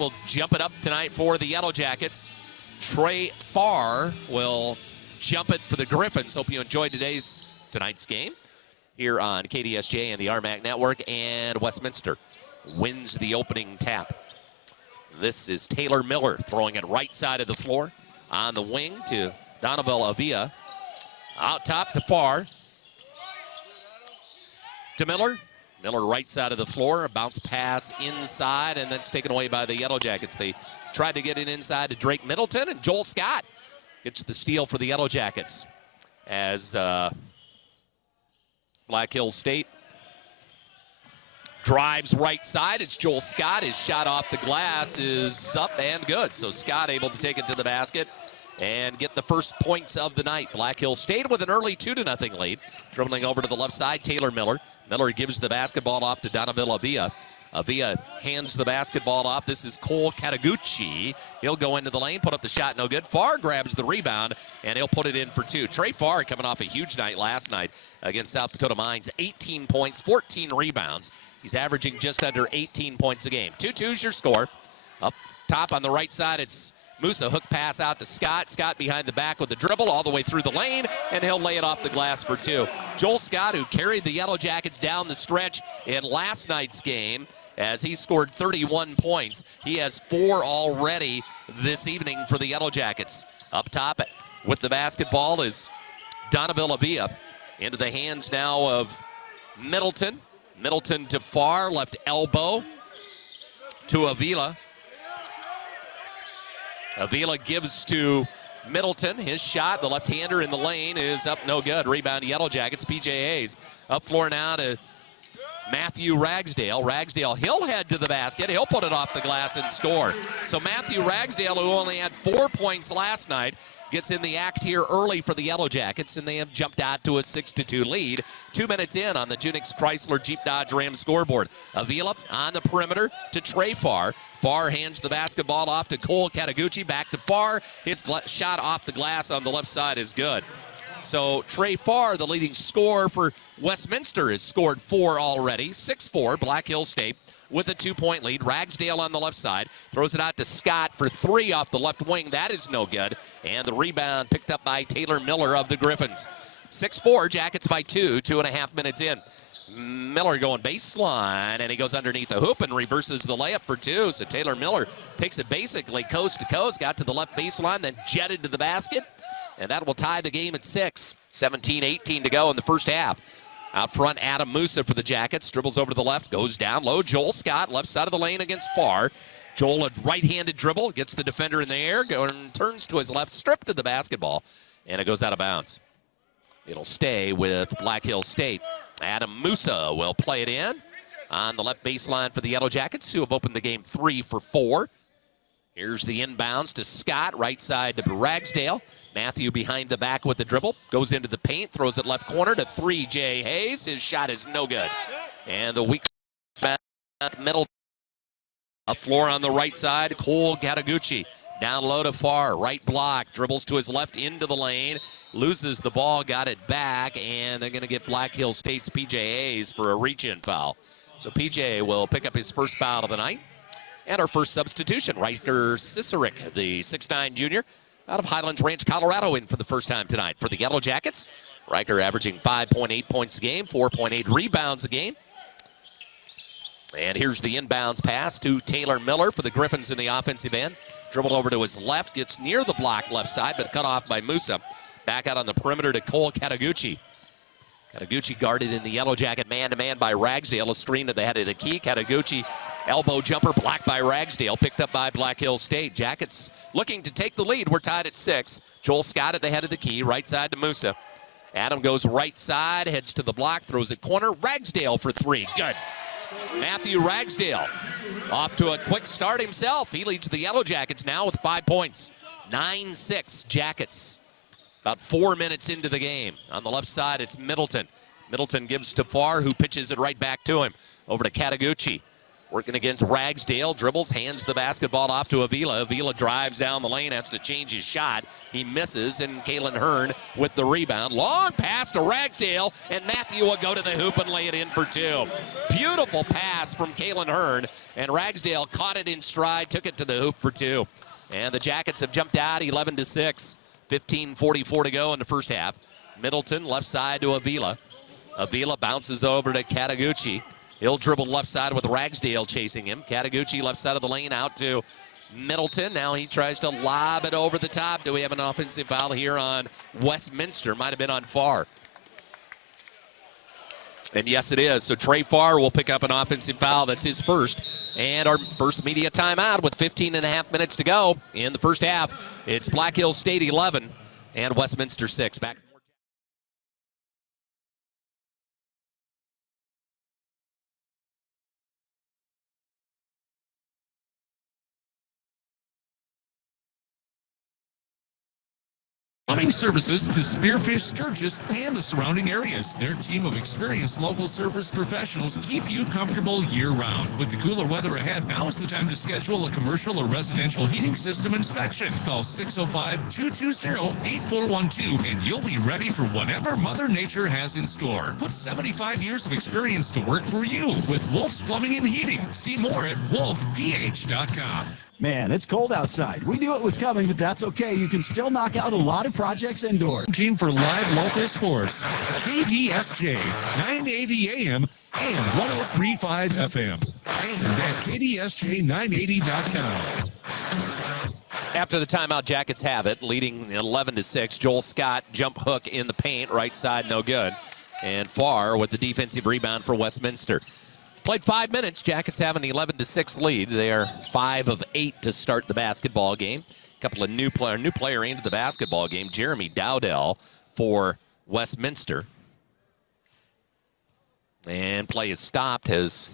will jump it up tonight for the Yellow Jackets. Trey Farr will jump it for the Griffins. Hope you enjoyed tonight's game here on KDSJ and the RMAC Network. And Westminster wins the opening tap. This is Taylor Miller throwing it right side of the floor. On the wing to Donovan Avila. Out top to Farr. To Miller. Miller right side of the floor. A bounce pass inside, and that's taken away by the Yellow Jackets. They tried to get it inside to Drake Middleton, and Joel Scott gets the steal for the Yellow Jackets. As Black Hills State drives right side. It's Joel Scott. His shot off the glass is up and good. So Scott able to take it to the basket and get the first points of the night. Black Hills State with an early 2-0 lead. Dribbling over to the left side, Taylor Miller. Miller gives the basketball off to Donovan Avila. Avila hands the basketball off. This is Cole Kataguchi. He'll go into the lane, put up the shot, no good. Farr grabs the rebound, and he'll put it in for two. Trey Farr coming off a huge night last night against South Dakota Mines. 18 points, 14 rebounds. He's averaging just under 18 points a game. 2-2's your score. Up top on the right side, it's Musa. Hook pass out to Scott. Scott behind the back with the dribble all the way through the lane, and he'll lay it off the glass for two. Joel Scott, who carried the Yellow Jackets down the stretch in last night's game, as he scored 31 points. He has 4 already this evening for the Yellow Jackets. Up top with the basketball is Donovan Avila. Into the hands now of Middleton. Middleton to Farr, left elbow to Avila. Avila gives to Middleton. His shot, the left-hander in the lane, is up no good. Rebound Yellow Jackets. PJ Hayes up floor now to Matthew Ragsdale. Ragsdale, he'll head to the basket. He'll put it off the glass and score. So Matthew Ragsdale, who only had 4 points last night, gets in the act here early for the Yellow Jackets, and they have jumped out to a 6-2 lead. 2 minutes in on the Junix Chrysler Jeep Dodge Ram scoreboard. Avila on the perimeter to Trey Farr. Farr hands the basketball off to Cole Kataguchi. Back to Farr. His shot off the glass on the left side is good. So Trey Farr, the leading scorer for Westminster, has scored 4 already. 6-4, Black Hills State with a 2-point lead. Ragsdale on the left side. Throws it out to Scott for 3 off the left wing. That is no good. And the rebound picked up by Taylor Miller of the Griffins. 6-4, Jackets by 2, 2.5 minutes in. Miller going baseline, and he goes underneath the hoop and reverses the layup for 2. So Taylor Miller takes it basically coast to coast, got to the left baseline, then jetted to the basket. And that will tie the game at 6. 17-18 to go in the first half. Out front, Adam Musa for the Jackets. Dribbles over to the left, goes down low. Joel Scott, left side of the lane against Farr. Joel, a right-handed dribble, gets the defender in the air, turns to his left, stripped to the basketball, and it goes out of bounds. It'll stay with Black Hills State. Adam Musa will play it in on the left baseline for the Yellow Jackets, who have opened the game 3 for 4. Here's the inbounds to Scott, right side to Ragsdale. Matthew behind the back with the dribble. Goes into the paint, throws it left corner to 3J Hayes. His shot is no good. And the weak side middle. Up floor on the right side, Cole Kataguchi. Down low to Farr, right block. Dribbles to his left into the lane. Loses the ball, got it back, and they're going to get Black Hills State's PJ Hayes for a reach-in foul. So PJ will pick up his first foul of the night. And our first substitution, Riker Cicerik, the 6'9 junior, out of Highlands Ranch, Colorado, in for the first time tonight for the Yellow Jackets. Riker averaging 5.8 points a game, 4.8 rebounds a game. And here's the inbounds pass to Taylor Miller for the Griffins in the offensive end. Dribbled over to his left, gets near the block left side, but cut off by Musa. Back out on the perimeter to Cole Kataguchi. Kataguchi guarded in the Yellow Jacket man-to-man by Ragsdale. A screen at the head of the key. Kataguchi, elbow jumper, blocked by Ragsdale, picked up by Black Hills State. Jackets looking to take the lead. We're tied at 6. Joel Scott at the head of the key, right side to Musa. Adam goes right side, heads to the block, throws it corner. Ragsdale for 3. Good. Matthew Ragsdale off to a quick start himself. He leads the Yellow Jackets now with 5 points. 9-6 Jackets. About 4 minutes into the game. On the left side, it's Middleton. Middleton gives to Farr, who pitches it right back to him. Over to Kataguchi. Working against Ragsdale, dribbles, hands the basketball off to Avila. Avila drives down the lane, has to change his shot. He misses, and Kalen Hearn with the rebound. Long pass to Ragsdale, and Matthew will go to the hoop and lay it in for two. Beautiful pass from Kalen Hearn, and Ragsdale caught it in stride, took it to the hoop for two. And the Jackets have jumped out 11-6. 15:44 to go in the first half. Middleton, left side to Avila. Avila bounces over to Kataguchi. He'll dribble left side with Ragsdale chasing him. Kataguchi left side of the lane out to Middleton. Now he tries to lob it over the top. Do we have an offensive foul here on Westminster? Might have been on Farr. And yes, it is. So Trey Farr will pick up an offensive foul. That's his first. And our first media timeout with 15.5 minutes to go in the first half. It's Black Hills State 11 and Westminster 6. Back. Plumbing services to Spearfish, Sturgis, and the surrounding areas. Their team of experienced local service professionals keep you comfortable year-round. With the cooler weather ahead, now is the time to schedule a commercial or residential heating system inspection. Call 605-220-8412, and you'll be ready for whatever Mother Nature has in store. Put 75 years of experience to work for you with Wolf's Plumbing and Heating. See more at wolfph.com. Man, it's cold outside. We knew it was coming, but that's okay. You can still knock out a lot of projects indoors. Team for live local sports. KDSJ, 980 AM and 103.5 FM. And at KDSJ980.com. After the timeout, Jackets have it, leading 11-6. Joel Scott, jump hook in the paint, right side, no good. And Farr with the defensive rebound for Westminster. Played 5 minutes. Jackets have an 11-6 lead. They are 5 of 8 to start the basketball game. A couple of new player into the basketball game. Jeremy Dowdell for Westminster. And play is stopped as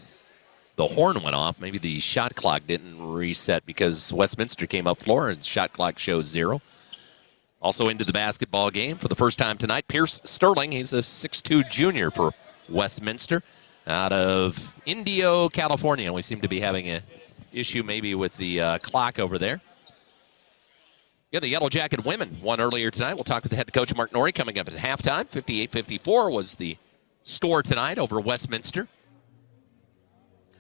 the horn went off. Maybe the shot clock didn't reset because Westminster came up floor and shot clock shows 0. Also into the basketball game for the first time tonight, Pierce Sterling. He's a 6'2 junior for Westminster. Out of Indio, California. We seem to be having an issue maybe with the clock over there. Yeah, the Yellow Jacket women won earlier tonight. We'll talk with the head coach, Mark Norrie, coming up at halftime. 58-54 was the score tonight over Westminster.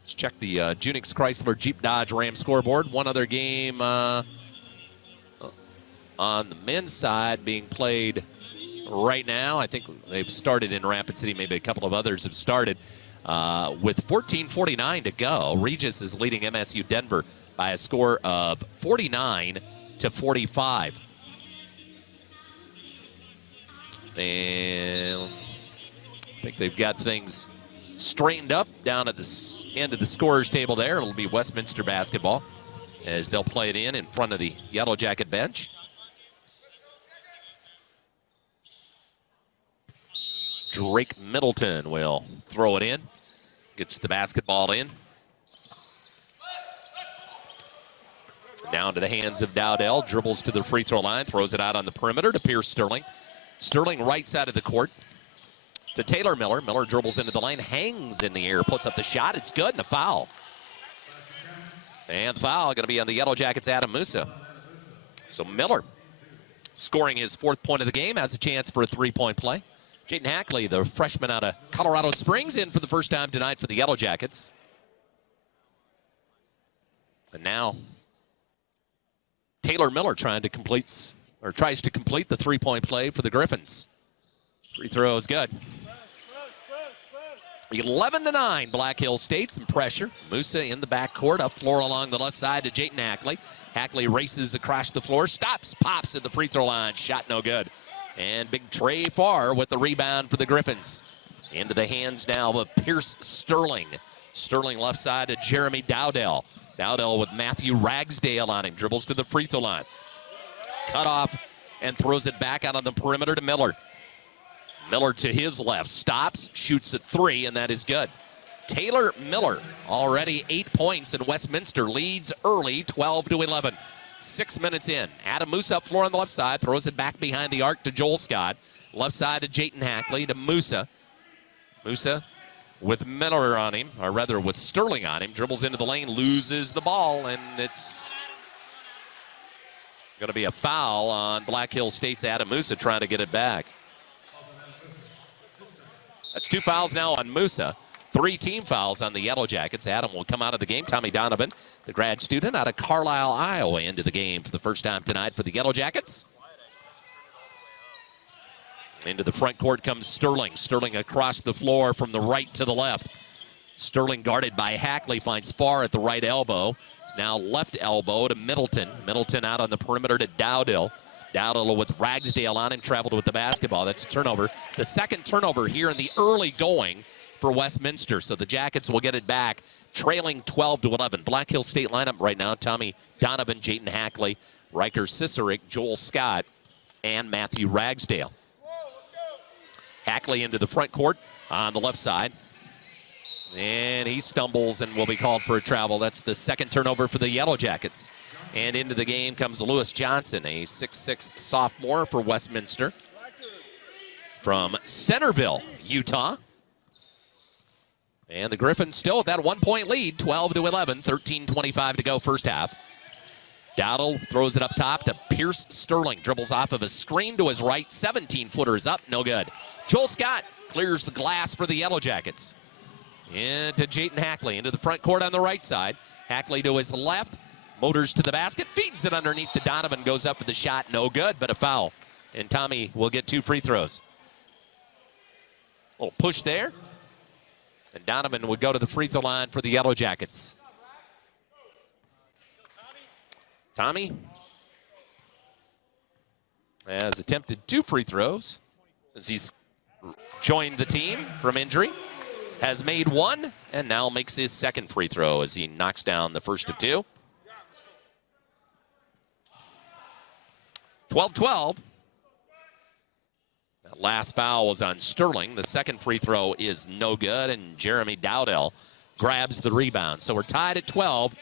Let's check the Junix Chrysler Jeep Dodge Ram scoreboard. One other game on the men's side being played right now. I think they've started in Rapid City. Maybe a couple of others have started. With 14:49 to go, Regis is leading MSU Denver by a score of 49-45. And I think they've got things straightened up down at the end of the scorers table there. It'll be Westminster basketball as they'll play it in front of the Yellow Jacket bench. Drake Middleton will throw it in. Gets the basketball in. Down to the hands of Dowdell. Dribbles to the free throw line. Throws it out on the perimeter to Pierce Sterling. Sterling right side of the court to Taylor Miller. Miller dribbles into the lane. Hangs in the air. Puts up the shot. It's good and a foul. And the foul going to be on the Yellow Jackets' Adam Musa. So Miller, scoring his 4th point of the game, has a chance for a 3-point play. Jaden Hackley, the freshman out of Colorado Springs, in for the first time tonight for the Yellow Jackets. And now Taylor Miller tries to complete the 3-point play for the Griffins. Free throw is good. 11-9, Black Hills State. Some pressure. Musa in the backcourt, up floor along the left side to Jaden Hackley. Hackley races across the floor, stops, pops at the free throw line. Shot no good. And big Trey Farr with the rebound for the Griffins. Into the hands now of Pierce Sterling. Sterling left side to Jeremy Dowdell. Dowdell with Matthew Ragsdale on him. Dribbles to the free throw line. Cut off and throws it back out on the perimeter to Miller. Miller to his left. Stops, shoots a 3, and that is good. Taylor Miller already 8 points, and Westminster leads early 12-11. 6 minutes in. Adam Musa up floor on the left side. Throws it back behind the arc to Joel Scott. Left side to Jayton Hackley to Musa. Musa with Miller on him, or rather with Sterling on him. Dribbles into the lane, loses the ball, and it's going to be a foul on Black Hills State's Adam Musa trying to get it back. That's 2 fouls now on Musa. 3 team fouls on the Yellow Jackets. Adam will come out of the game. Tommy Donovan, the grad student out of Carlisle, Iowa, into the game for the first time tonight for the Yellow Jackets. Into the front court comes Sterling. Sterling across the floor from the right to the left. Sterling guarded by Hackley, finds Farr at the right elbow. Now left elbow to Middleton. Middleton out on the perimeter to Dowdell. Dowdell with Ragsdale on him, traveled with the basketball. That's a turnover. The second turnover here in the early going for Westminster. So the Jackets will get it back, trailing 12-11. Black Hills State lineup right now: Tommy Donovan, Jayden Hackley, Riker Ciceric, Joel Scott, and Matthew Ragsdale. Hackley into the front court on the left side. And he stumbles and will be called for a travel. That's the second turnover for the Yellow Jackets. And into the game comes Lewis Johnson, a 6'6" sophomore for Westminster from Centerville, Utah. And the Griffins still at that 1-point lead, 12-11, 13:25 to go first half. Dowdell throws it up top to Pierce Sterling. Dribbles off of a screen to his right. 17-footer is up, no good. Joel Scott clears the glass for the Yellow Jackets. Into Jayden Hackley, into the front court on the right side. Hackley to his left, motors to the basket, feeds it underneath the Donovan, goes up for the shot, no good, but a foul. And Tommy will get 2 free throws. A little push there. And Donovan would go to the free throw line for the Yellow Jackets. Tommy has attempted 2 free throws since he's joined the team from injury. Has made 1 and now makes his second free throw as he knocks down the first of 2. 12-12. That last foul was on Sterling. The second free throw is no good, and Jeremy Dowdell grabs the rebound. So we're tied at 12.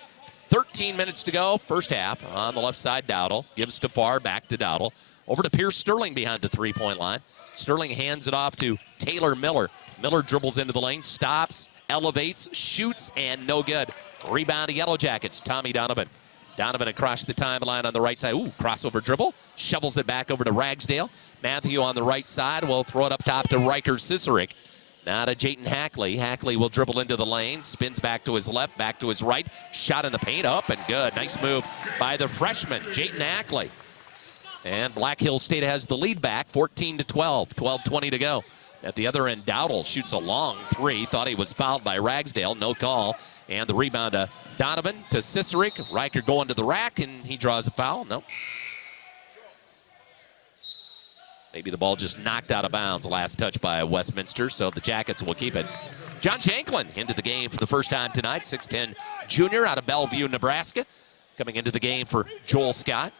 13 minutes to go, first half. On the left side, Dowdell gives to Farr, back to Dowdell. Over to Pierce Sterling behind the three-point line. Sterling hands it off to Taylor Miller. Miller dribbles into the lane, stops, elevates, shoots, and no good. Rebound to Yellow Jackets, Tommy Donovan. Donovan across the timeline on the right side. Ooh, crossover dribble. Shovels it back over to Ragsdale. Matthew on the right side will throw it up top to Riker Ciceric. Now to Jayden Hackley. Hackley will dribble into the lane, spins back to his left, back to his right. Shot in the paint, up and good. Nice move by the freshman, Jayden Hackley. And Black Hills State has the lead back, 14-12, 12:20 to go. At the other end, Dowdell shoots a long 3. Thought he was fouled by Ragsdale, no call. And the rebound to Donovan to Ciceric. Riker going to the rack, and he draws a foul. Nope. Maybe the ball just knocked out of bounds. Last touch by Westminster, so the Jackets will keep it. John Shanklin into the game for the first time tonight. 6'10" junior out of Bellevue, Nebraska. Coming into the game for Joel Scott.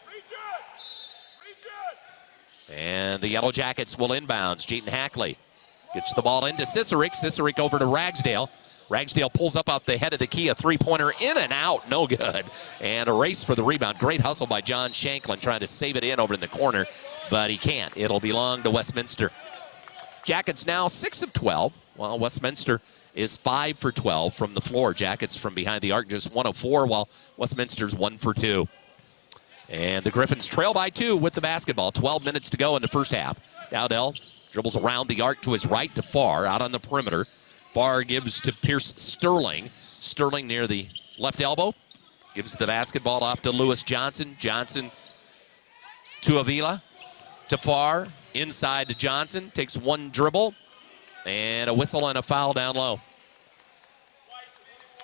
And the Yellow Jackets will inbounds. Jayden Hackley gets the ball into Ciceric. Ciceric over to Ragsdale. Ragsdale pulls up off the head of the key. A three-pointer in and out. No good. And a race for the rebound. Great hustle by John Shanklin trying to save it in over in the corner, but he can't. It'll belong to Westminster. Jackets now 6 of 12, while Westminster is 5 for 12 from the floor. Jackets from behind the arc just 1 of 4, while Westminster's 1 for 2. And the Griffins trail by 2 with the basketball. 12 minutes to go in the first half. Dowdell dribbles around the arc to his right to Farr out on the perimeter. Farr gives to Pierce Sterling. Sterling near the left elbow. Gives the basketball off to Lewis Johnson. Johnson to Avila. To Farr. Inside to Johnson. Takes 1 dribble. And a whistle and a foul down low.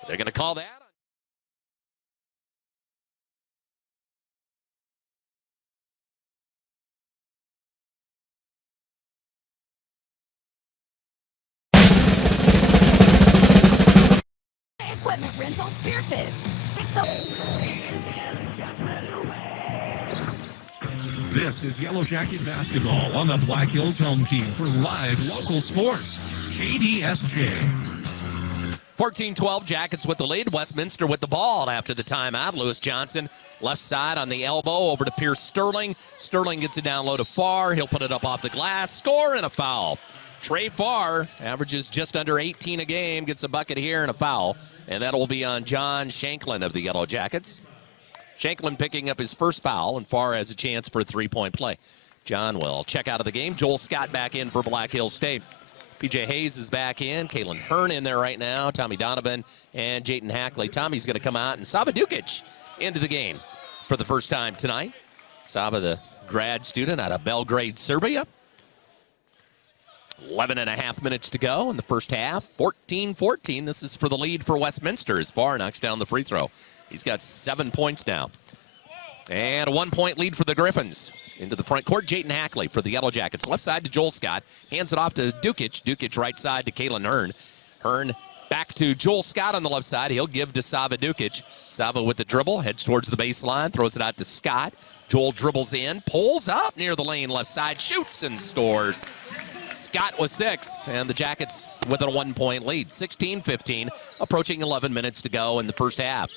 They're going to call that. Equipment rental Spearfish. This is Yellow Jacket Basketball on the Black Hills home team for live local sports. KDSJ. 14-12, Jackets with the lead. Westminster with the ball after the timeout. Lewis Johnson, left side on the elbow, over to Pierce Sterling. Sterling gets it down low to Farr. He'll put it up off the glass. Score and a foul. Trey Farr averages just under 18 a game, gets a bucket here and a foul, and that'll be on John Shanklin of the Yellow Jackets. Shanklin picking up his first foul, and Farr has a chance for a three-point play. John will check out of the game. Joel Scott back in for Black Hills State. PJ Hayes is back in. Kalen Hearn in there right now. Tommy Donovan and Jayton Hackley. Tommy's going to come out, and Sava Dukic into the game for the first time tonight. Sava, the grad student out of Belgrade, Serbia. 11 and a half minutes to go in the first half. 14-14. This is for the lead for Westminster as Farr knocks down the free throw. He's got 7 points now. And a 1-point lead for the Griffins. Into the front court, Jayton Hackley for the Yellow Jackets. Left side to Joel Scott. Hands it off to Dukic. Dukic right side to Kalen Hearn. Hearn back to Joel Scott on the left side. He'll give to Sava Dukic. Sava with the dribble. Heads towards the baseline. Throws it out to Scott. Joel dribbles in. Pulls up near the lane left side. Shoots and scores. Scott with 6. And the Jackets with a 1-point lead. 16-15. Approaching 11 minutes to go in the first half.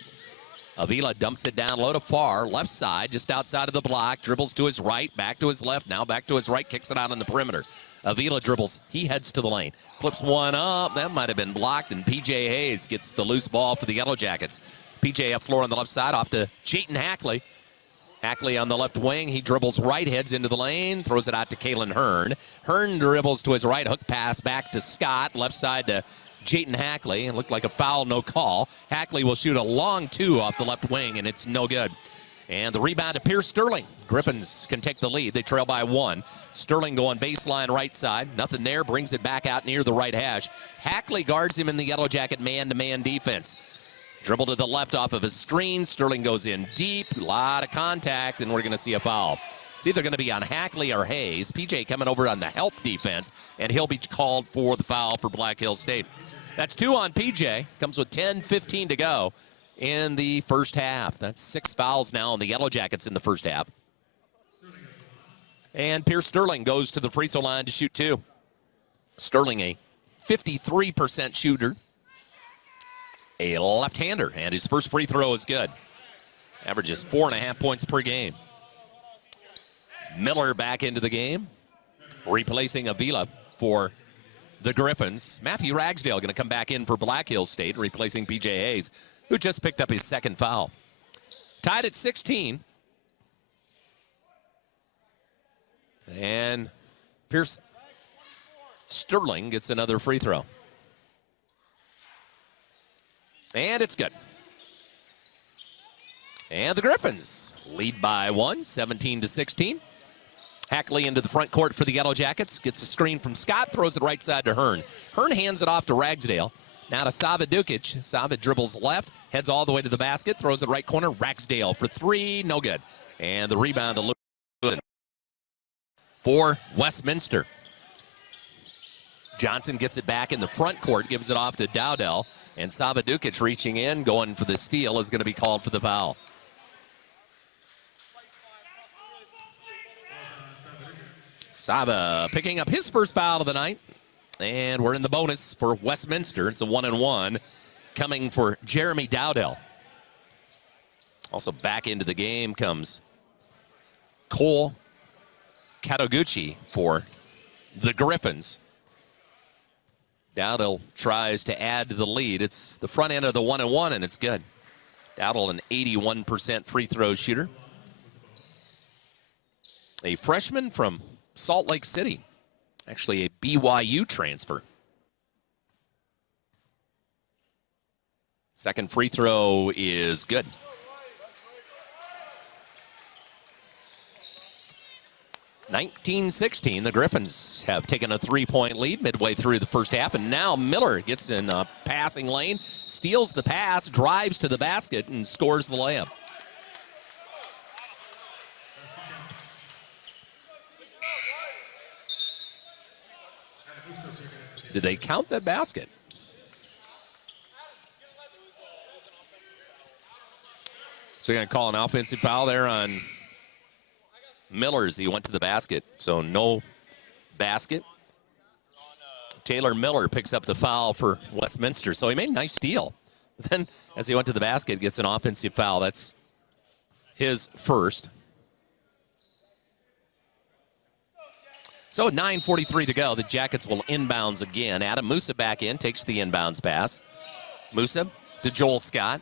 Avila dumps it down low to Farr, left side, just outside of the block, dribbles to his right, back to his left, now back to his right, kicks it out on the perimeter. Avila dribbles, he heads to the lane, flips one up, that might have been blocked, and PJ Hayes gets the loose ball for the Yellow Jackets. PJ up floor on the left side, off to Jayton Hackley. Hackley on the left wing, he dribbles right, heads into the lane, throws it out to Kalen Hearn. Hearn dribbles to his right, hook pass back to Scott, left side to Jayton Hackley. It looked like a foul, no call. Hackley will shoot a long 2 off the left wing, and it's no good. And the rebound to Pierce Sterling. Griffins can take the lead. They trail by 1. Sterling going baseline right side. Nothing there. Brings it back out near the right hash. Hackley guards him in the Yellow Jacket man-to-man defense. Dribble to the left off of his screen. Sterling goes in deep. A lot of contact, and we're going to see a foul. It's either going to be on Hackley or Hayes. PJ coming over on the help defense, and he'll be called for the foul for Black Hills State. That's 2 on PJ. Comes with 10:15 to go in the first half. That's 6 fouls now on the Yellow Jackets in the first half. And Pierce Sterling goes to the free throw line to shoot 2. Sterling, a 53% shooter, a left-hander, and his first free throw is good. Averages 4.5 points per game. Miller back into the game, replacing Avila for the Griffins. Matthew Ragsdale going to come back in for Black Hills State, replacing PJ Hayes, who just picked up his second foul. Tied at 16. And Pierce Sterling gets another free throw. And it's good. And the Griffins lead by 1, 17-16. Hackley into the front court for the Yellow Jackets. Gets a screen from Scott, throws it right side to Hearn. Hearn hands it off to Ragsdale. Now to Sava Dukic. Sava dribbles left, heads all the way to the basket, throws it right corner. Ragsdale for 3, no good. And the rebound to Lewin for Westminster. Johnson gets it back in the front court, gives it off to Dowdell. And Sava Dukic reaching in, going for the steal, is going to be called for the foul. Sava picking up his first foul of the night. And we're in the bonus for Westminster. It's a 1-and-1 coming for Jeremy Dowdell. Also back into the game comes Cole Kataguchi for the Griffins. Dowdell tries to add to the lead. It's the front end of the 1-and-1, and it's good. Dowdell, an 81% free throw shooter. A freshman from Salt Lake City. Actually a BYU transfer. Second free throw is good. (19-16). The Griffins have taken a 3-point lead midway through the first half, and now Miller gets in a passing lane, steals the pass, drives to the basket, and scores the layup. Did they count that basket? So you're going to call an offensive foul there on Miller as he went to the basket. So no basket. Taylor Miller picks up the foul for Westminster. So he made a nice steal. But then as he went to the basket, gets an offensive foul. That's his first. So 9:43 to go. The Jackets will inbounds again. Adam Musa back in, takes the inbounds pass. Musa to Joel Scott.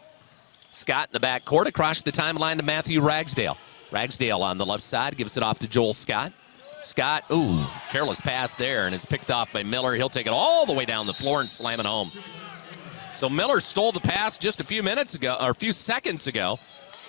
Scott in the backcourt across the timeline to Matthew Ragsdale. Ragsdale on the left side gives it off to Joel Scott. Scott, ooh, careless pass there, and it's picked off by Miller. He'll take it all the way down the floor and slam it home. So Miller stole the pass just a few minutes ago, or a few seconds ago,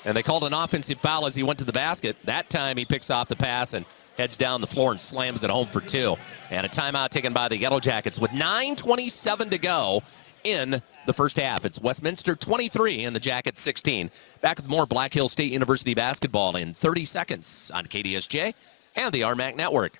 and they called an offensive foul as he went to the basket. That time he picks off the pass and heads down the floor and slams it home for two. And a timeout taken by the Yellow Jackets with 9:27 to go in the first half. It's Westminster 23 and the Jackets 16. Back with more Black Hills State University basketball in 30 seconds on KDSJ and the RMAC Network.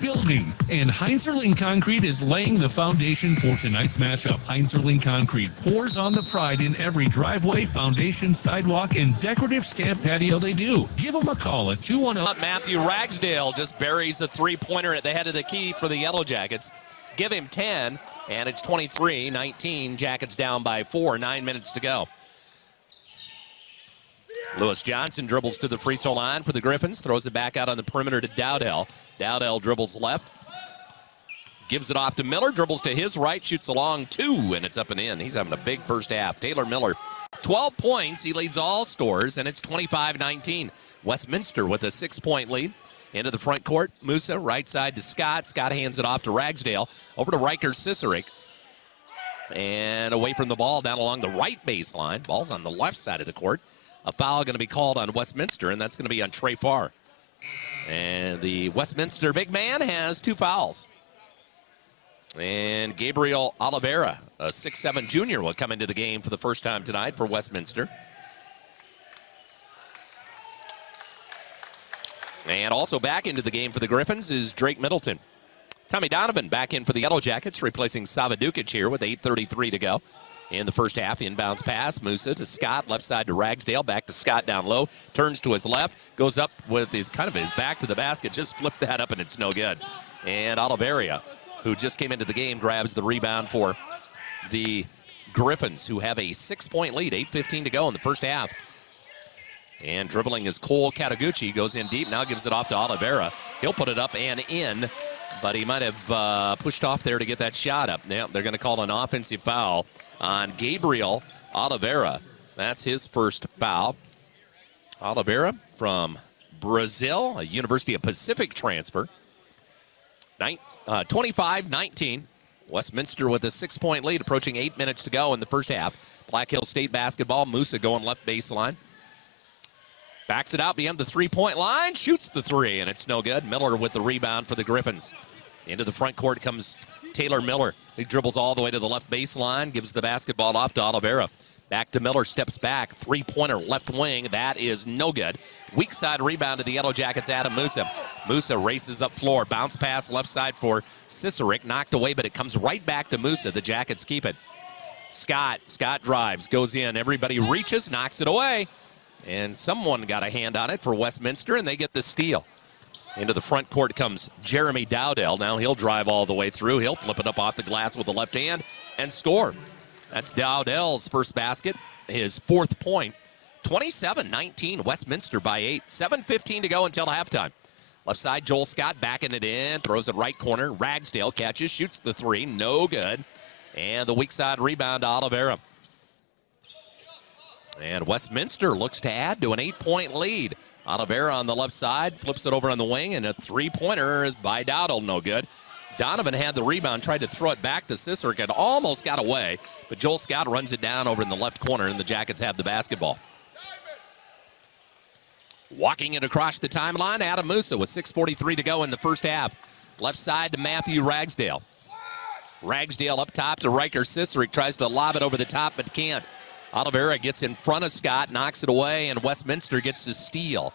Building, and Heinzerling Concrete is laying the foundation for tonight's matchup. Heinzerling Concrete pours on the pride in every driveway, foundation, sidewalk, and decorative stamp patio they do. Give them a call at 210. Matthew Ragsdale just buries a three-pointer at the head of the key for the Yellow Jackets. Give him 10, and it's 23-19. Jackets down by 4, 9 minutes to go. Lewis Johnson dribbles to the free throw line for the Griffins, throws it back out on the perimeter to Dowdell. Dowdell dribbles left, gives it off to Miller, dribbles to his right, shoots a long two, and it's up and in. He's having a big first half. Taylor Miller, 12 points. He leads all scorers, and it's 25-19. Westminster with a 6-point lead. Into the front court, Musa, right side to Scott. Scott hands it off to Ragsdale. Over to Riker Cicerik. And away from the ball down along the right baseline. Ball's on the left side of the court. A foul going to be called on Westminster, and that's going to be on Trey Farr. And the Westminster big man has 2 fouls. And Gabriel Oliveira, a 6'7" junior, will come into the game for the first time tonight for Westminster. And also back into the game for the Griffins is Drake Middleton. Tommy Donovan back in for the Yellow Jackets, replacing Savadukic here with 8:33 to go. In the first half, inbounds pass, Musa to Scott, left side to Ragsdale, back to Scott down low, turns to his left, goes up with his back to the basket, just flipped that up and it's no good. And Oliveira, who just came into the game, grabs the rebound for the Griffins, who have a 6-point lead, 8:15 to go in the first half. And dribbling is Cole Kataguchi, goes in deep, now gives it off to Oliveira. He'll put it up and in, but he might have pushed off there to get that shot up. Now they're going to call an offensive foul on Gabriel Oliveira. That's his first foul. Oliveira from Brazil, a University of Pacific transfer. 25-19. Westminster with a 6-point lead, approaching 8 minutes to go in the first half. Black Hills State basketball. Musa going left baseline. Backs it out beyond the three-point line, shoots the three, and it's no good. Miller with the rebound for the Griffins. Into the front court comes Taylor Miller. He dribbles all the way to the left baseline, gives the basketball off to Oliveira. Back to Miller, steps back, three-pointer left wing. That is no good. Weak side rebound to the Yellow Jackets, Adam Musa. Musa races up floor, bounce pass left side for Cicerik, knocked away, but it comes right back to Musa. The Jackets keep it. Scott drives, goes in. Everybody reaches, knocks it away. And someone got a hand on it for Westminster, and they get the steal. Into the front court comes Jeremy Dowdell. Now he'll drive all the way through. He'll flip it up off the glass with the left hand and score. That's Dowdell's first basket, his 4th point. 27-19, Westminster by 8. 7:15 to go until halftime. Left side, Joel Scott backing it in, throws it right corner. Ragsdale catches, shoots the three, no good. And the weak side rebound to Oliveira. And Westminster looks to add to an 8-point lead. Oliveira on the left side, flips it over on the wing, and a three-pointer is by Dowdell, no good. Donovan had the rebound, tried to throw it back to Cicerik, and almost got away, but Joel Scott runs it down over in the left corner, and the Jackets have the basketball. Walking it across the timeline, Adam Musa with 6:43 to go in the first half. Left side to Matthew Ragsdale. Ragsdale up top to Riker Cicerik, tries to lob it over the top, but can't. Oliveira gets in front of Scott, knocks it away, and Westminster gets the steal.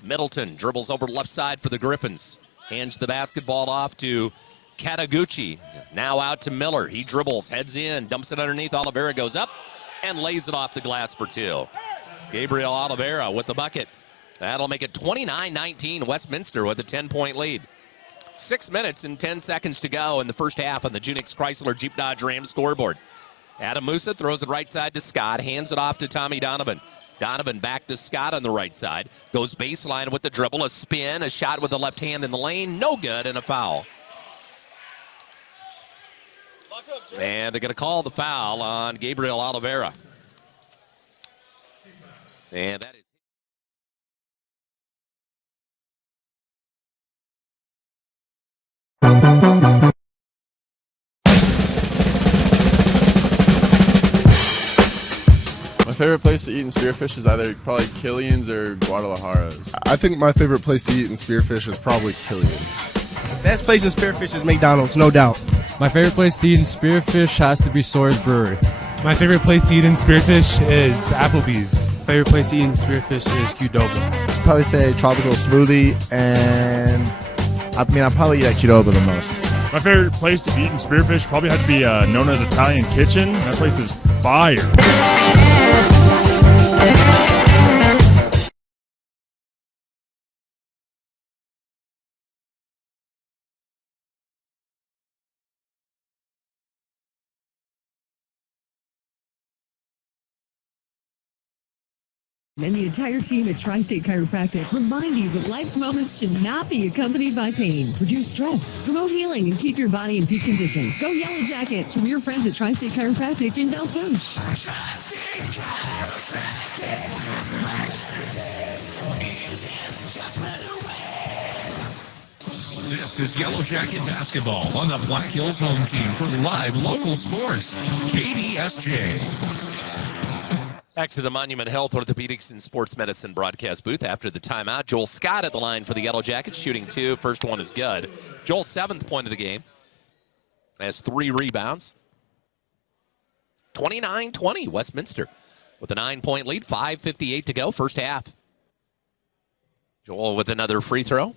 Middleton dribbles over left side for the Griffins. Hands the basketball off to Kataguchi. Now out to Miller. He dribbles, heads in, dumps it underneath. Oliveira goes up and lays it off the glass for two. Gabriel Oliveira with the bucket. That'll make it 29-19, Westminster with a 10-point lead. 6 minutes and 10 seconds to go in the first half on the Junix Chrysler Jeep Dodge Ram scoreboard. Adam Musa throws it right side to Scott, hands it off to Tommy Donovan. Donovan back to Scott on the right side. Goes baseline with the dribble, a spin, a shot with the left hand in the lane. No good, and a foul. And they're going to call the foul on Gabriel Oliveira. And that is... My favorite place to eat in Spearfish is either probably Killian's or Guadalajara's. I think my favorite place to eat in Spearfish is probably Killian's. Best place in Spearfish is McDonald's, no doubt. My favorite place to eat in Spearfish has to be Soares Brewery. My favorite place to eat in Spearfish is Applebee's. Favorite place to eat in Spearfish is Qdoba. Probably say tropical smoothie, and I'll probably eat at Qdoba the most. My favorite place to eat in Spearfish probably had to be known as Italian Kitchen. That place is fire. And the entire team at Tri-State Chiropractic remind you that life's moments should not be accompanied by pain. Reduce stress, promote healing, and keep your body in peak condition. Go Yellow Jackets from your friends at Tri-State Chiropractic in Del Pouche. This is Yellow Jacket Basketball on the Black Hills home team for live local sports. KDSJ. Back to the Monument Health Orthopedics and Sports Medicine broadcast booth after the timeout. Joel Scott at the line for the Yellow Jackets, shooting 2. First one is good. Joel's 7th point of the game. Has 3 rebounds. 29-20, Westminster with a 9-point lead. 5:58 to go, first half. Joel with another free throw.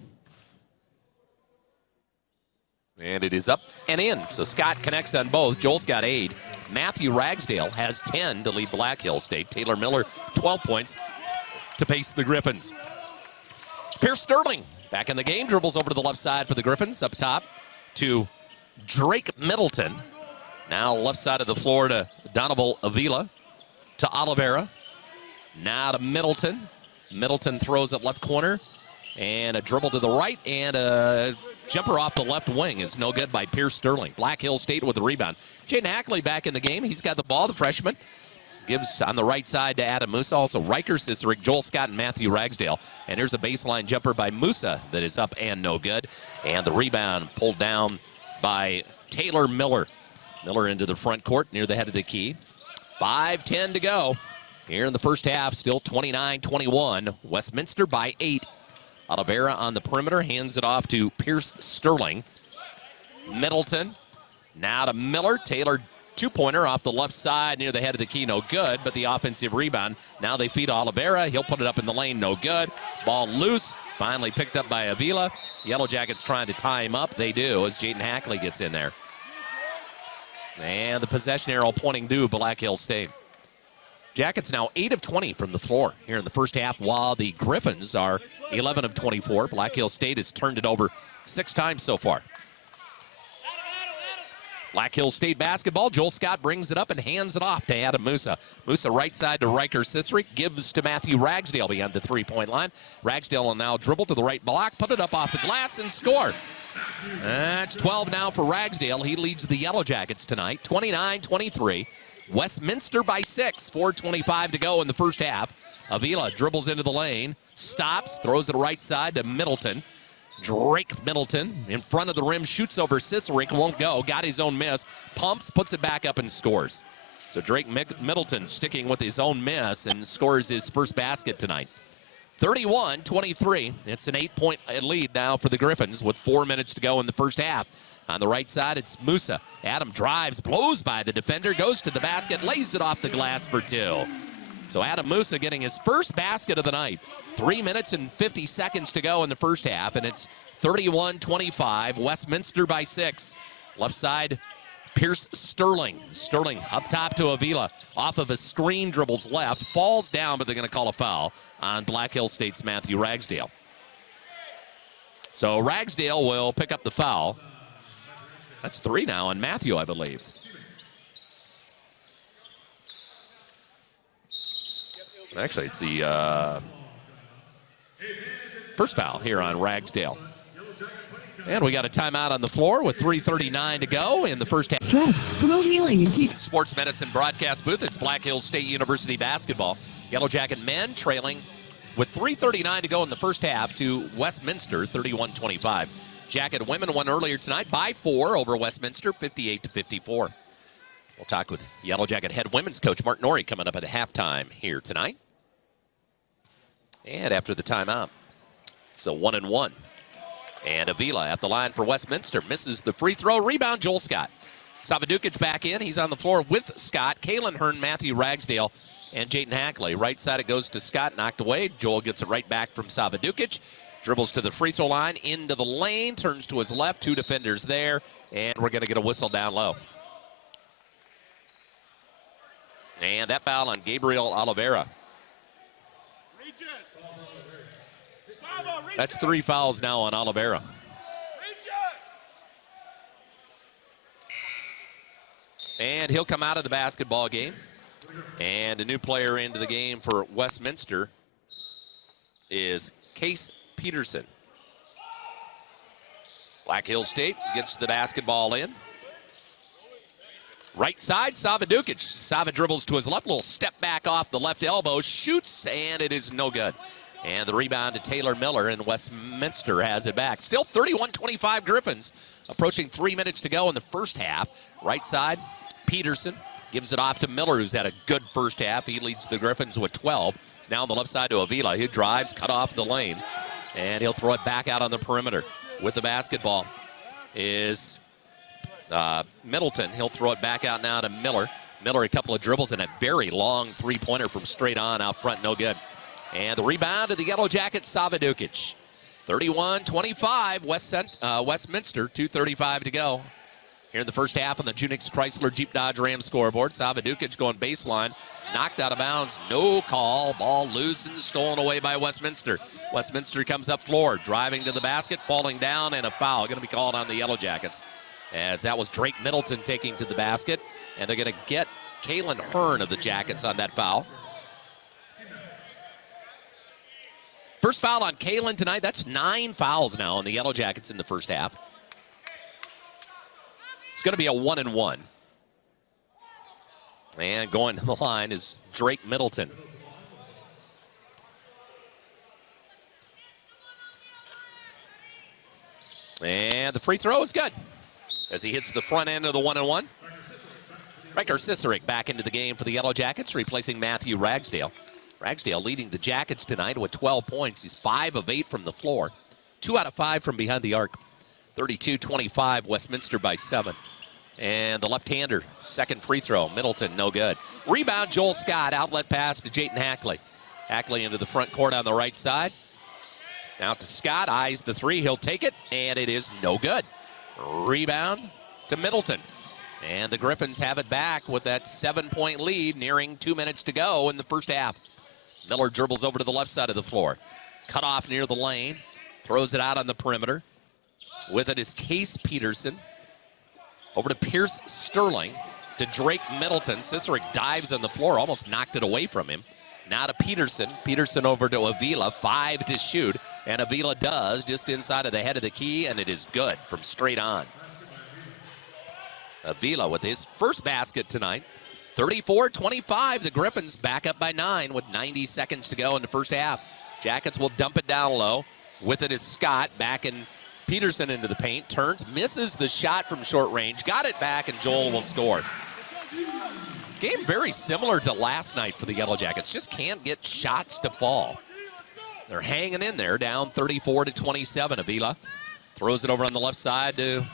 And it is up and in. So Scott connects on both. Joel's got 8. Matthew Ragsdale has 10 to lead Black Hills State. Taylor Miller, 12 points to pace the Griffins. Pierce Sterling back in the game. Dribbles over to the left side for the Griffins. Up top to Drake Middleton. Now left side of the floor to Donovan Avila. To Oliveira. Now to Middleton. Middleton throws it left corner. And a dribble to the right. And a jumper off the left wing is no good by Pierce Sterling. Black Hills State with the rebound. Jaden Hackley back in the game. He's got the ball, the freshman. Gives on the right side to Adam Musa. Also Riker Cicerik, Joel Scott, and Matthew Ragsdale. And here's a baseline jumper by Musa that is up and no good. And the rebound pulled down by Taylor Miller. Miller into the front court near the head of the key. 5:10 to go here in the first half. Still 29-21. Westminster by 8. Oliveira on the perimeter, hands it off to Pierce Sterling. Middleton, now to Miller. Taylor, 2-pointer off the left side near the head of the key, no good, but the offensive rebound. Now they feed Oliveira. He'll put it up in the lane, no good. Ball loose, finally picked up by Avila. Yellow Jackets trying to tie him up. They do as Jaden Hackley gets in there. And the possession arrow pointing to Black Hills State. Jackets now 8 of 20 from the floor here in the first half, while the Griffins are 11 of 24. Black Hills State has turned it over 6 times so far. Black Hills State basketball. Joel Scott brings it up and hands it off to Adam Musa. Musa right side to Riker Cicerik, gives to Matthew Ragsdale beyond the 3-point line. Ragsdale will now dribble to the right block, put it up off the glass, and score. That's 12 now for Ragsdale. He leads the Yellow Jackets tonight, 29-23. Westminster by 6, 4:25 to go in the first half. Avila dribbles into the lane, stops, throws it right side to Middleton. Drake Middleton in front of the rim, shoots over Cicerik, won't go, got his own miss, pumps, puts it back up and scores. So Drake Middleton sticking with his own miss and scores his first basket tonight. 31-23, it's an 8-point lead now for the Griffins with 4 minutes to go in the first half. On the right side, it's Musa. Adam drives, blows by the defender, goes to the basket, lays it off the glass for 2. So Adam Musa getting his first basket of the night. 3 minutes and 50 seconds to go in the first half, and it's 31-25, Westminster by 6. Left side, Pierce Sterling. Sterling up top to Avila. Off of a screen, dribbles left, falls down, but they're going to call a foul on Black Hills State's Matthew Ragsdale. So Ragsdale will pick up the foul. That's 3 now on Matthew, I believe. Actually, it's the first foul here on Ragsdale. And we got a timeout on the floor with 3:39 to go in the first half. Stress, promote healing, and keep Sports Medicine broadcast booth. It's Black Hills State University basketball. Yellow Jacket men trailing with 3:39 to go in the first half to Westminster, 31-25. Jacket women won earlier tonight by 4 over Westminster, 58-54. We'll talk with Yellow Jacket head women's coach Mark Norrie coming up at halftime here tonight. And after the timeout, it's a 1-1. And Avila at the line for Westminster misses the free throw. Rebound, Joel Scott. Savadukic back in. He's on the floor with Scott, Kalen Hearn, Matthew Ragsdale, and Jayden Hackley. Right side it goes to Scott, knocked away. Joel gets it right back from Savadukic. Dribbles to the free throw line, into the lane, turns to his left. 2 defenders there, and we're going to get a whistle down low. And that foul on Gabriel Oliveira. That's 3 fouls now on Oliveira. And he'll come out of the basketball game. And a new player into the game for Westminster is Case Peterson. Black Hills State gets the basketball in. Right side, Savadukic. Sava dribbles to his left, little step back off the left elbow, shoots, and it is no good. And the rebound to Taylor Miller, and Westminster has it back. Still 31-25 Griffins, approaching 3 minutes to go in the first half. Right side, Peterson gives it off to Miller, who's had a good first half. He leads the Griffins with 12. Now on the left side to Avila. He drives, cut off the lane, and he'll throw it back out on the perimeter. With the basketball is Middleton. He'll throw it back out now to Miller. Miller, a couple of dribbles and a very long three-pointer from straight on out front, no good. And the rebound to the Yellow Jackets, Savadukic. 31-25, Westminster, 2:35 to go. Here in the first half on the Junix Chrysler Jeep Dodge Ram scoreboard. Savadukic going baseline, knocked out of bounds, no call. Ball loose and stolen away by Westminster. Westminster comes up floor, driving to the basket, falling down, and a foul going to be called on the Yellow Jackets. As that was Drake Middleton taking to the basket, and they're going to get Kalen Hearn of the Jackets on that foul. First foul on Kalen tonight. That's 9 fouls now on the Yellow Jackets in the first half. It's going to be a 1-1. And going to the line is Drake Middleton. And the free throw is good as he hits the front end of the 1-1. Riker Cicerik back into the game for the Yellow Jackets, replacing Matthew Ragsdale. Ragsdale leading the Jackets tonight with 12 points. He's 5 of 8 from the floor. 2 out of 5 from behind the arc. 32-25, Westminster by 7. And the left-hander, second free throw. Middleton, no good. Rebound, Joel Scott. Outlet pass to Jayden Hackley. Hackley into the front court on the right side. Now to Scott, eyes the three. He'll take it, and it is no good. Rebound to Middleton. And the Griffins have it back with that 7-point lead, nearing 2 minutes to go in the first half. Miller dribbles over to the left side of the floor. Cut off near the lane. Throws it out on the perimeter. With it is Case Peterson. Over to Pierce Sterling. To Drake Middleton. Cicerik dives on the floor. Almost knocked it away from him. Now to Peterson. Peterson over to Avila. 5 to shoot. And Avila does just inside of the head of the key. And it is good from straight on. Avila with his first basket tonight. 34-25, the Griffins back up by 9 with 90 seconds to go in the first half. Jackets will dump it down low. With it is Scott backing Peterson into the paint. Turns, misses the shot from short range. Got it back, and Joel will score. Game very similar to last night for the Yellow Jackets. Just can't get shots to fall. They're hanging in there, down 34-27. Avila throws it over on the left side to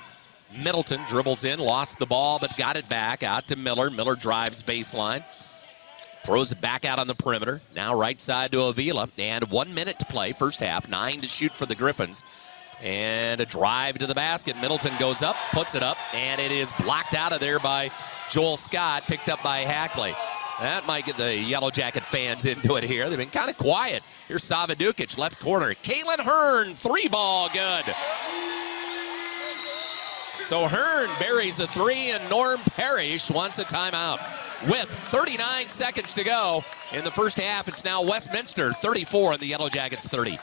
Middleton. Dribbles in, lost the ball, but got it back out to Miller. Miller drives baseline. Throws it back out on the perimeter. Now right side to Avila. And 1 minute to play, first half. 9 to shoot for the Griffins. And a drive to the basket. Middleton goes up, puts it up, and it is blocked out of there by Joel Scott, picked up by Hackley. That might get the Yellow Jacket fans into it here. They've been kind of quiet. Here's Savadukic, left corner. Kalen Hearn, 3-ball, good. So Hearn buries a 3, and Norm Parrish wants a timeout. with 39 seconds to go in the first half. It's now Westminster 34 and the Yellow Jackets 30.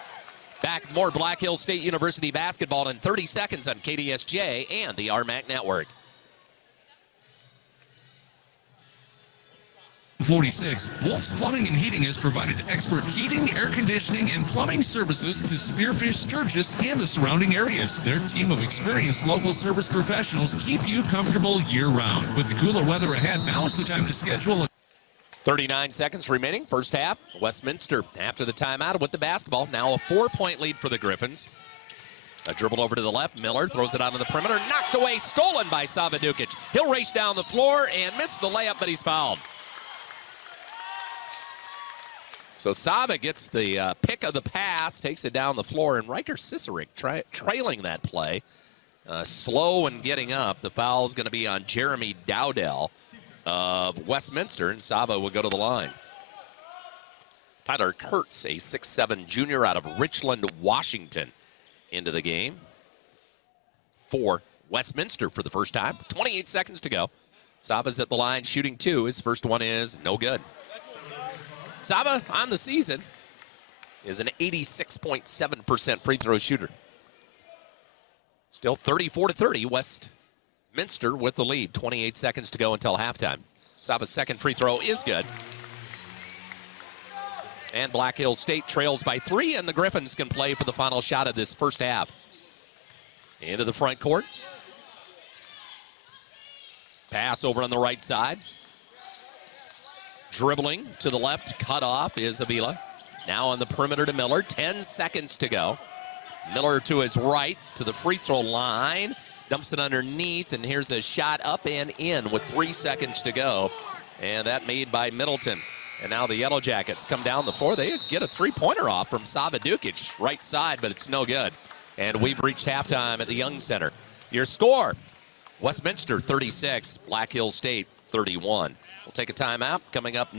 Back more Black Hills State University basketball in 30 seconds on KDSJ and the RMAC Network. 46. Wolf's Plumbing and Heating has provided expert heating, air conditioning, and plumbing services to Spearfish, Sturgis, and the surrounding areas. Their team of experienced local service professionals keep you comfortable year-round. With the cooler weather ahead, now is the time to schedule a 39 seconds remaining, first half. Westminster after the timeout with the basketball. Now a 4-point lead for the Griffins. A dribble over to the left. Miller throws it onto the perimeter. Knocked away, stolen by Sava Dukic. He'll race down the floor and miss the layup, but he's fouled. So Sava gets the pick of the pass, takes it down the floor, and Riker Cicerik trailing that play. Slow and getting up. The foul is going to be on Jeremy Dowdell of Westminster, and Sava will go to the line. Tyler Kurtz, a 6'7 junior out of Richland, Washington, into the game for Westminster for the first time. 28 seconds to go. Sava's at the line shooting two. His first one is no good. Sava on the season is an 86.7% free throw shooter. Still 34-30, Westminster with the lead. 28 seconds to go until halftime. Sava's second free throw is good. And Black Hills State trails by 3, and the Griffins can play for the final shot of this first half. Into the front court. Pass over on the right side. Dribbling to the left, cut off is Avila. Now on the perimeter to Miller, 10 seconds to go. Miller to his right, to the free throw line. Dumps it underneath, and here's a shot up and in with 3 seconds to go. And that made by Middleton. And now the Yellow Jackets come down the floor. They get a three-pointer off from Sava Dukic, right side, but it's no good. And we've reached halftime at the Young Center. Your score, Westminster 36, Black Hills State 31. We'll take a timeout. Coming up